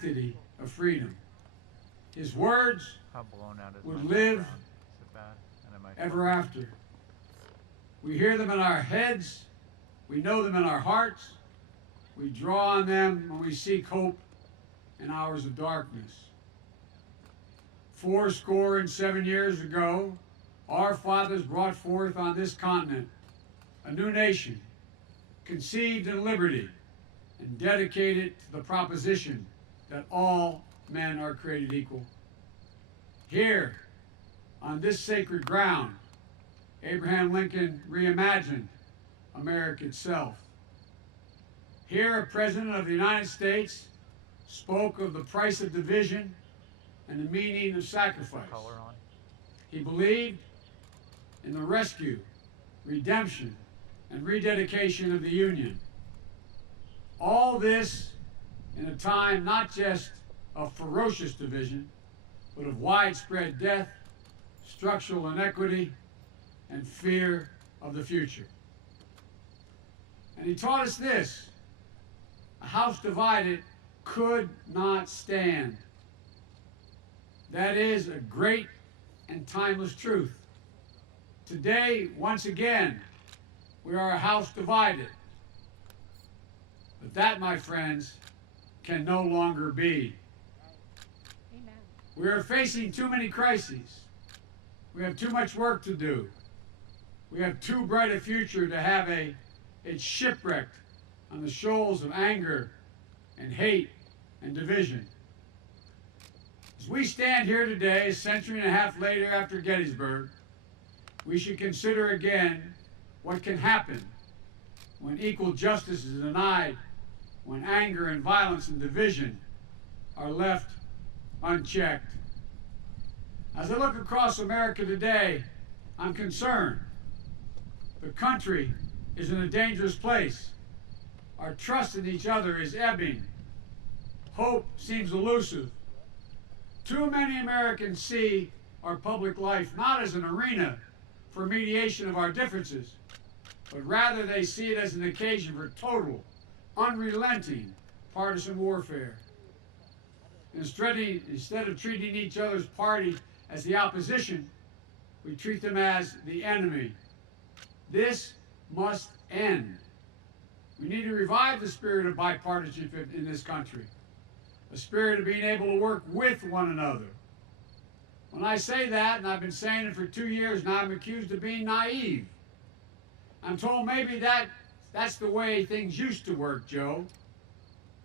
sanctity of freedom. His words would live ever after. We hear them in our heads. We know them in our hearts. We draw on them when we seek hope in hours of darkness. 77 years ago, our fathers brought forth on this continent a new nation, conceived in liberty and dedicated to the proposition that all men are created equal. Here, on this sacred ground, Abraham Lincoln reimagined America itself. Here, a President of the United States spoke of the price of division and the meaning of sacrifice. He believed in the rescue, redemption, and rededication of the Union. All this in a time not just of ferocious division, but of widespread death, structural inequity, and fear of the future. And he taught us this: a house divided could not stand. That is a great and timeless truth. Today, once again, we are a house divided. But that, my friends, can no longer be. Amen. We are facing too many crises. We have too much work to do. We have too bright a future to have it shipwrecked on the shoals of anger and hate and division. As we stand here today, a century and a half later after Gettysburg, we should consider again what can happen when equal justice is denied, when anger and violence and division are left unchecked. As I look across America today, I'm concerned. The country is in a dangerous place. Our trust in each other is ebbing. Hope seems elusive. Too many Americans see our public life not as an arena for mediation of our differences, but rather they see it as an occasion for total, unrelenting partisan warfare. Instead of treating each other's party as the opposition, we treat them as the enemy. This must end. We need to revive the spirit of bipartisanship in this country, a spirit of being able to work with one another. When I say that, and I've been saying it for 2 years now, I'm accused of being naive. I'm told maybe that's the way things used to work, Joe,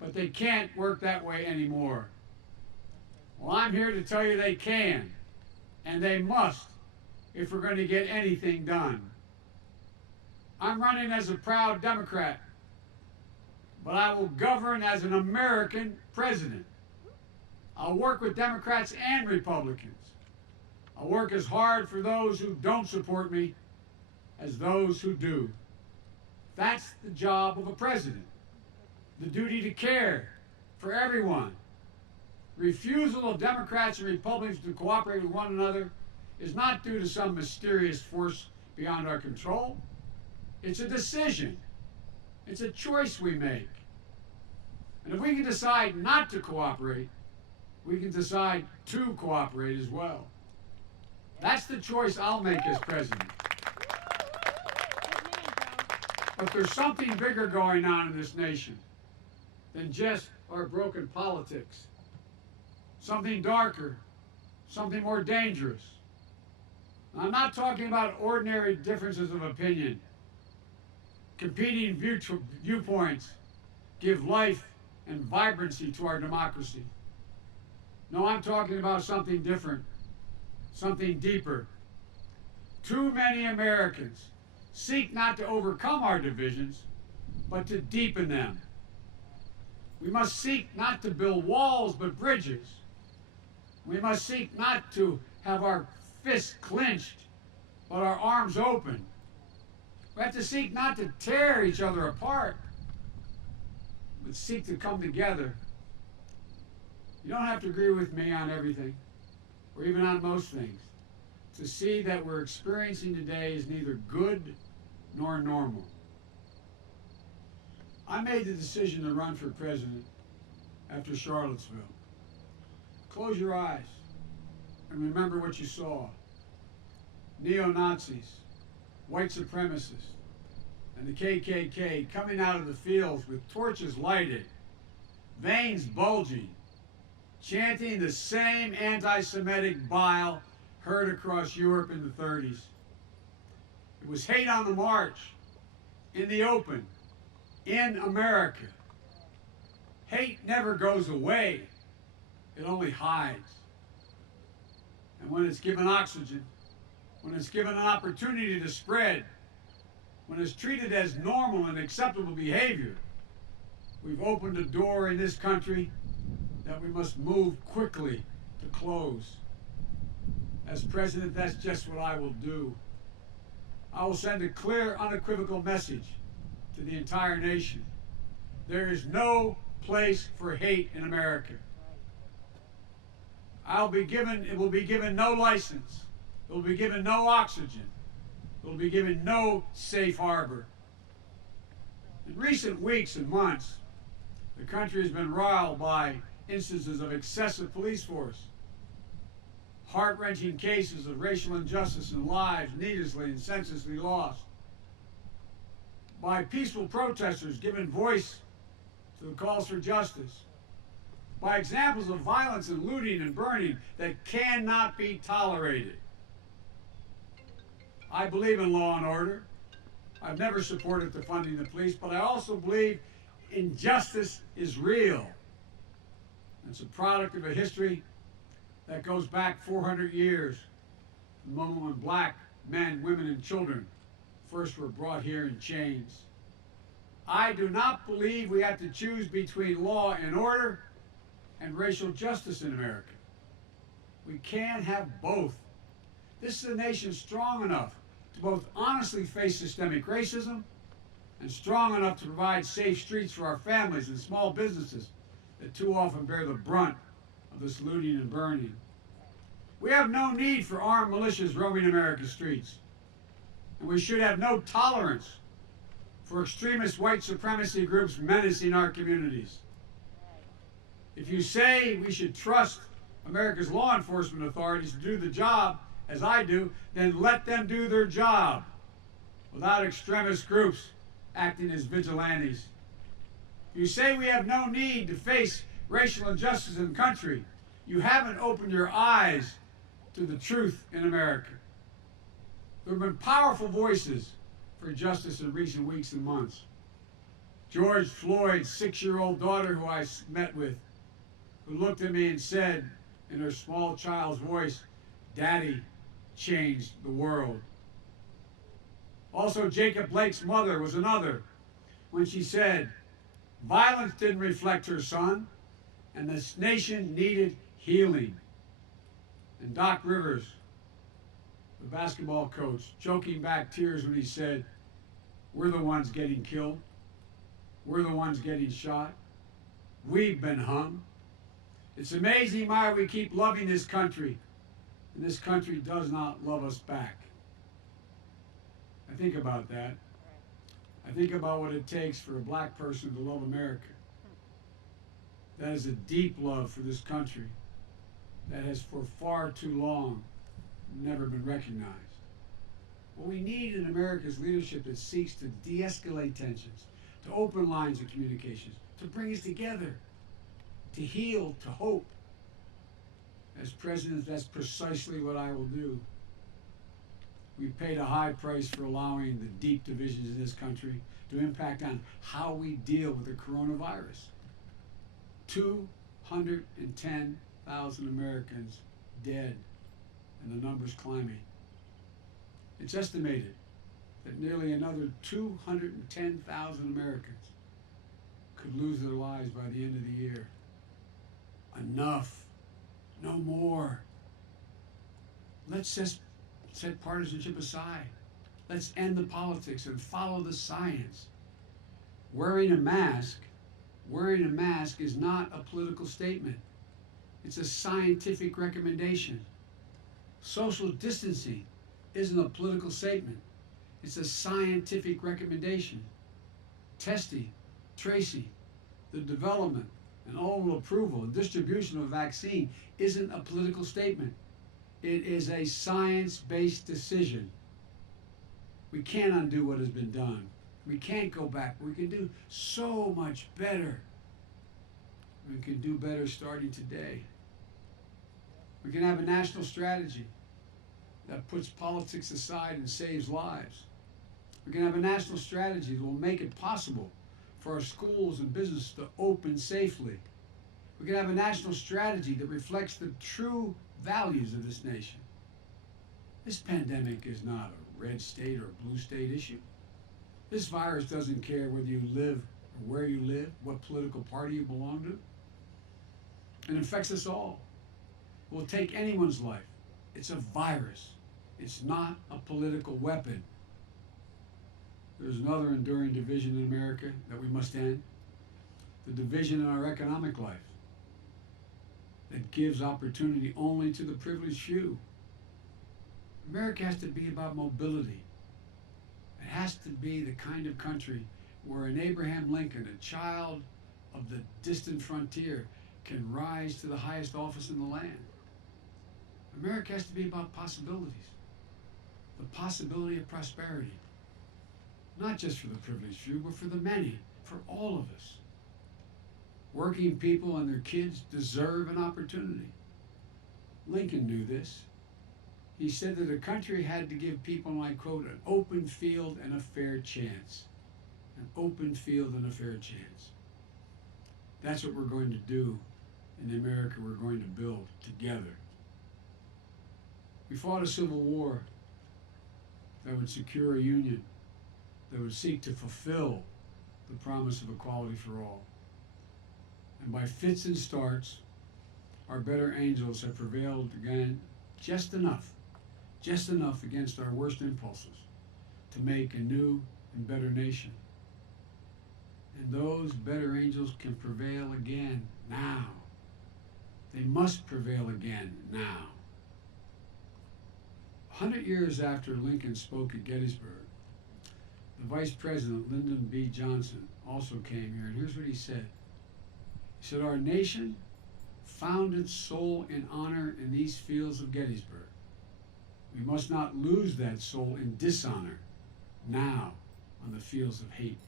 but they can't work that way anymore. Well, I'm here to tell you they can, and they must, if we're going to get anything done. I'm running as a proud Democrat, but I will govern as an American president. I'll work with Democrats and Republicans. I'll work as hard for those who don't support me as those who do. That's the job of a president. The duty to care for everyone. Refusal of Democrats and Republicans to cooperate with one another is not due to some mysterious force beyond our control. It's a decision. It's a choice we make. And if we can decide not to cooperate, we can decide to cooperate as well. That's the choice I'll make as president. But there's something bigger going on in this nation than just our broken politics. Something darker, something more dangerous. I'm not talking about ordinary differences of opinion. Competing viewpoints give life and vibrancy to our democracy. No, I'm talking about something different, something deeper. Too many Americans seek not to overcome our divisions, but to deepen them. We must seek not to build walls, but bridges. We must seek not to have our fists clenched, but our arms open. We have to seek not to tear each other apart, but seek to come together. You don't have to agree with me on everything, or even on most things. To see that we're experiencing today is neither good nor normal. I made the decision to run for president after Charlottesville. Close your eyes and remember what you saw. Neo-Nazis, white supremacists, and the KKK coming out of the fields with torches lighted, veins bulging, chanting the same anti-Semitic bile heard across Europe in the 30s. It was hate on the march, in the open, in America. Hate never goes away. It only hides. And when it's given oxygen, when it's given an opportunity to spread, when it's treated as normal and acceptable behavior, we've opened a door in this country that we must move quickly to close. As president, that's just what I will do. I will send a clear, unequivocal message to the entire nation. There is no place for hate in America. It will be given no license. It will be given no oxygen. It will be given no safe harbor. In recent weeks and months, the country has been riled by instances of excessive police force, heart-wrenching cases of racial injustice and lives needlessly and senselessly lost, by peaceful protesters giving voice to the calls for justice, by examples of violence and looting and burning that cannot be tolerated. I believe in law and order. I've never supported defunding the police, but I also believe injustice is real. It's a product of a history that goes back 400 years, the moment when black men, women, and children first were brought here in chains. I do not believe we have to choose between law and order and racial justice in America. We can't have both. This is a nation strong enough to both honestly face systemic racism and strong enough to provide safe streets for our families and small businesses that too often bear the brunt of this looting and burning. We have no need for armed militias roaming America's streets, and we should have no tolerance for extremist white supremacy groups menacing our communities. If you say we should trust America's law enforcement authorities to do the job, as I do, then let them do their job without extremist groups acting as vigilantes. If you say we have no need to face racial injustice in the country, you haven't opened your eyes to the truth in America. There have been powerful voices for justice in recent weeks and months. George Floyd's 6-year-old daughter, who I met with, who looked at me and said in her small child's voice, "Daddy changed the world." Also, Jacob Blake's mother was another, when she said, "Violence didn't reflect her son, and this nation needed healing." And Doc Rivers, the basketball coach, choking back tears when he said, "We're the ones getting killed. We're the ones getting shot. We've been hung." It's amazing why we keep loving this country, and this country does not love us back. I think about that. I think about what it takes for a black person to love America. That is a deep love for this country that has for far too long never been recognized. What we need in America is leadership that seeks to de-escalate tensions, to open lines of communications, to bring us together, to heal, to hope. As president, that's precisely what I will do. We've paid a high price for allowing the deep divisions in this country to impact on how we deal with the coronavirus. 210,000 Americans dead, and the number's climbing. It's estimated that nearly another 210,000 Americans could lose their lives by the end of the year. Enough. No more. Let's just set partisanship aside. Let's end the politics and follow the science. Wearing a mask is not a political statement. It's a scientific recommendation. Social distancing isn't a political statement. It's a scientific recommendation. Testing, tracing, the development and ultimate approval and distribution of a vaccine isn't a political statement. It is a science-based decision. We can't undo what has been done. We can't go back. We can do so much better. We can do better starting today. We can have a national strategy that puts politics aside and saves lives. We can have a national strategy that will make it possible for our schools and businesses to open safely. We can have a national strategy that reflects the true values of this nation. This pandemic is not a red state or blue state issue. This virus doesn't care whether you live or where you live, what political party you belong to. It affects us all. It will take anyone's life. It's a virus. It's not a political weapon. There's another enduring division in America that we must end. The division in our economic life that gives opportunity only to the privileged few. America has to be about mobility. It has to be the kind of country where an Abraham Lincoln, a child of the distant frontier, can rise to the highest office in the land. America has to be about possibilities. The possibility of prosperity. Not just for the privileged few, but for the many, for all of us. Working people and their kids deserve an opportunity. Lincoln knew this. He said that a country had to give people, and I quote, an open field and a fair chance. An open field and a fair chance. That's what we're going to do in the America we're going to build together. We fought a civil war that would secure a union that would seek to fulfill the promise of equality for all. And by fits and starts, our better angels have prevailed again just enough against our worst impulses to make a new and better nation. And those better angels can prevail again now. They must prevail again now. 100 years after Lincoln spoke at Gettysburg, the Vice President, Lyndon B. Johnson, also came here, and here's what he said. He said, "Our nation found its soul in honor in these fields of Gettysburg. We must not lose that soul in dishonor now on the fields of hate."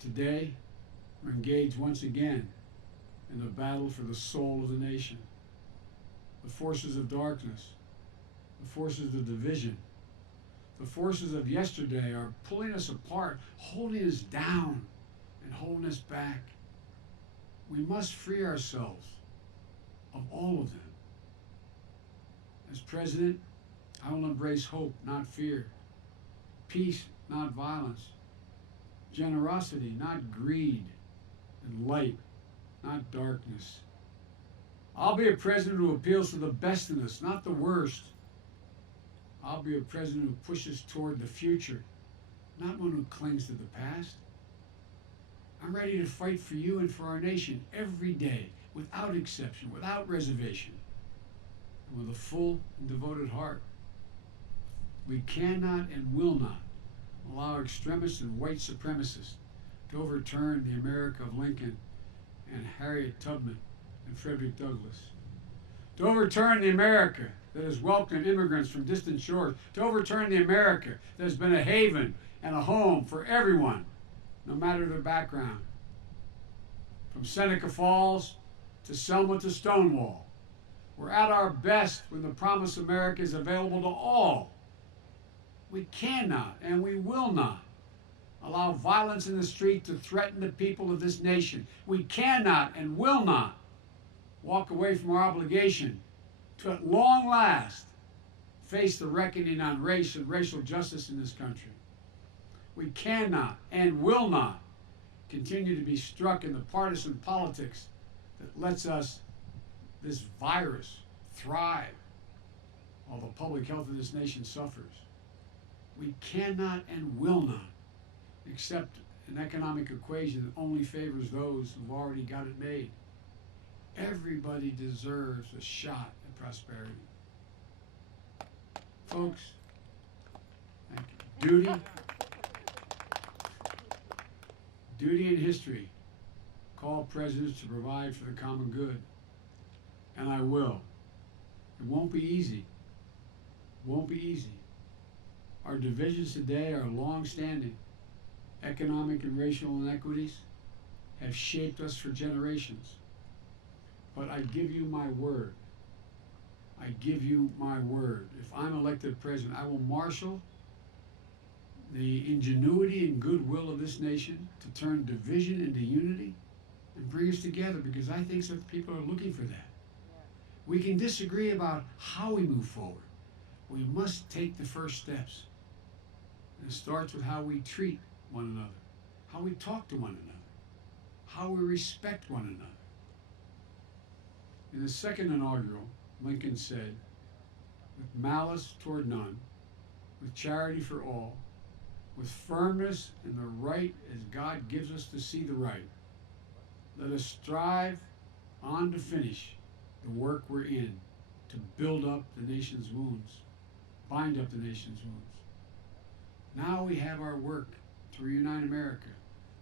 Today, we're engaged once again in the battle for the soul of the nation. The forces of darkness, the forces of division, the forces of yesterday are pulling us apart, holding us down, and holding us back. We must free ourselves of all of them. As president, I will embrace hope, not fear, peace, not violence, generosity, not greed, and light, not darkness. I'll be a president who appeals to the best in us, not the worst. I'll be a president who pushes toward the future, not one who clings to the past. I'm ready to fight for you and for our nation every day, without exception, without reservation, and with a full and devoted heart. We cannot and will not allow extremists and white supremacists to overturn the America of Lincoln and Harriet Tubman and Frederick Douglass, to overturn the America that has welcomed immigrants from distant shores, to overturn the America that has been a haven and a home for everyone, no matter their background. From Seneca Falls to Selma to Stonewall, we're at our best when the promise of America is available to all. We cannot and we will not allow violence in the street to threaten the people of this nation. We cannot and will not walk away from our obligation to, at long last, face the reckoning on race and racial justice in this country. We cannot and will not continue to be struck in the partisan politics that lets us, this virus, thrive while the public health of this nation suffers. We cannot and will not accept an economic equation that only favors those who've already got it made. Everybody deserves a shot at prosperity. Folks, thank you. Duty and history call presidents to provide for the common good. And I will. It won't be easy. It won't be easy. Our divisions today are long-standing. Economic and racial inequities have shaped us for generations. But I give you my word. I give you my word. If I'm elected president, I will marshal the ingenuity and goodwill of this nation to turn division into unity and bring us together, because I think that people are looking for that. We can disagree about how we move forward. We must take the first steps. And it starts with how we treat one another, how we talk to one another, how we respect one another. In the second inaugural, Lincoln said, with malice toward none, with charity for all, with firmness in the right as God gives us to see the right, let us strive on to finish the work we're in, to build up the nation's wounds, bind up the nation's wounds. Now we have our work to reunite America,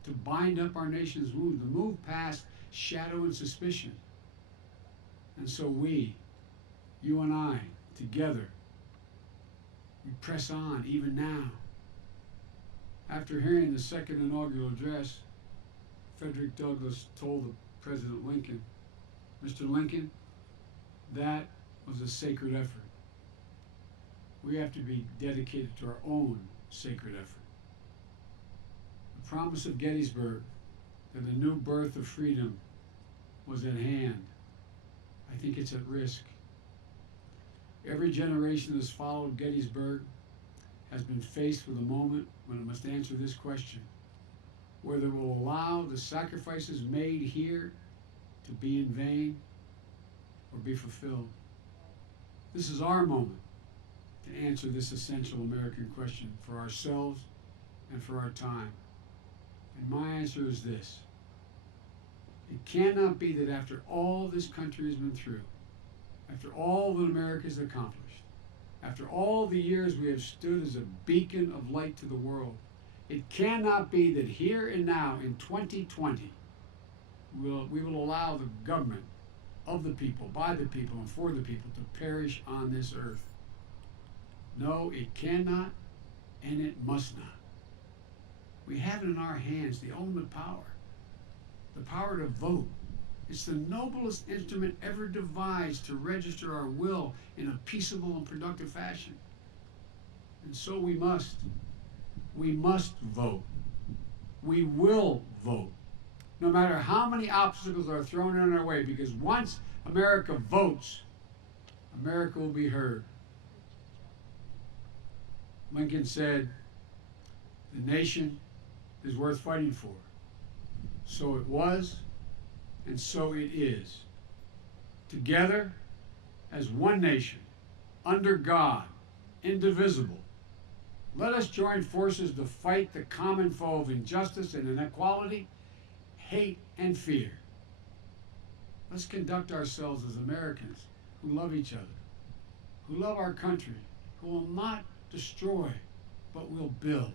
to bind up our nation's wounds, to move past shadow and suspicion. And so we, you and I, together, we press on even now. After hearing the second inaugural address, Frederick Douglass told President Lincoln, Mr. Lincoln, that was a sacred effort. We have to be dedicated to our own sacred effort. The promise of Gettysburg, that the new birth of freedom was at hand, I think it's at risk. Every generation that has followed Gettysburg has been faced with a moment when it must answer this question: whether it will allow the sacrifices made here to be in vain or be fulfilled. This is our moment to answer this essential American question for ourselves and for our time. And my answer is this: it cannot be that after all this country has been through, after all that America has accomplished, after all the years we have stood as a beacon of light to the world, it cannot be that here and now in 2020 we will allow the government of the people, by the people, and for the people to perish on this earth. No, it cannot, and it must not. We have it in our hands the ultimate power, the power to vote. It's the noblest instrument ever devised to register our will in a peaceable and productive fashion. And so we must vote. We will vote, no matter how many obstacles are thrown in our way, because once America votes, America will be heard. Lincoln said, the nation is worth fighting for. So it was, and so it is. Together, as one nation, under God, indivisible, let us join forces to fight the common foe of injustice and inequality, hate and fear. Let's conduct ourselves as Americans who love each other, who love our country, who will not destroy, but will build.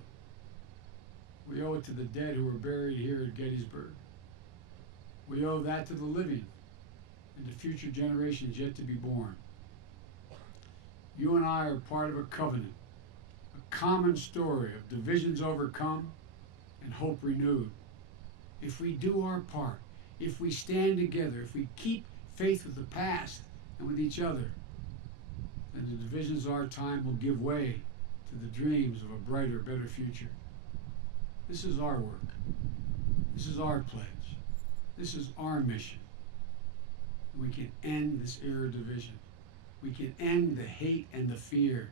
We owe it to the dead who were buried here at Gettysburg. We owe that to the living and to future generations yet to be born. You and I are part of a covenant, a common story of divisions overcome and hope renewed. If we do our part, if we stand together, if we keep faith with the past and with each other, then the divisions of our time will give way to the dreams of a brighter, better future. This is our work. This is our pledge. This is our mission. We can end this era of division. We can end the hate and the fear.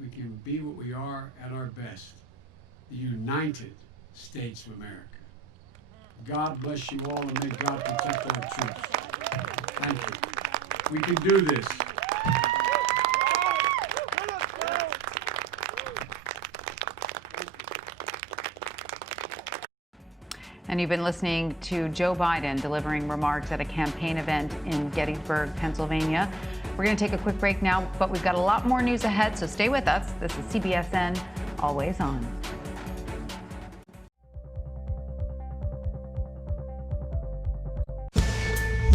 We can be what we are at our best, the United States of America. God bless you all, and may God protect our troops. Thank you. We can do this. And you've been listening to Joe Biden delivering remarks at a campaign event in Gettysburg, Pennsylvania. We're going to take a quick break now, but we've got a lot more news ahead, so stay with us. This is CBSN, always on.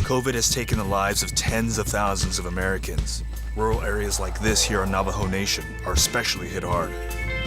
COVID has taken the lives of tens of thousands of Americans. Rural areas like this here on Navajo Nation are especially hit hard.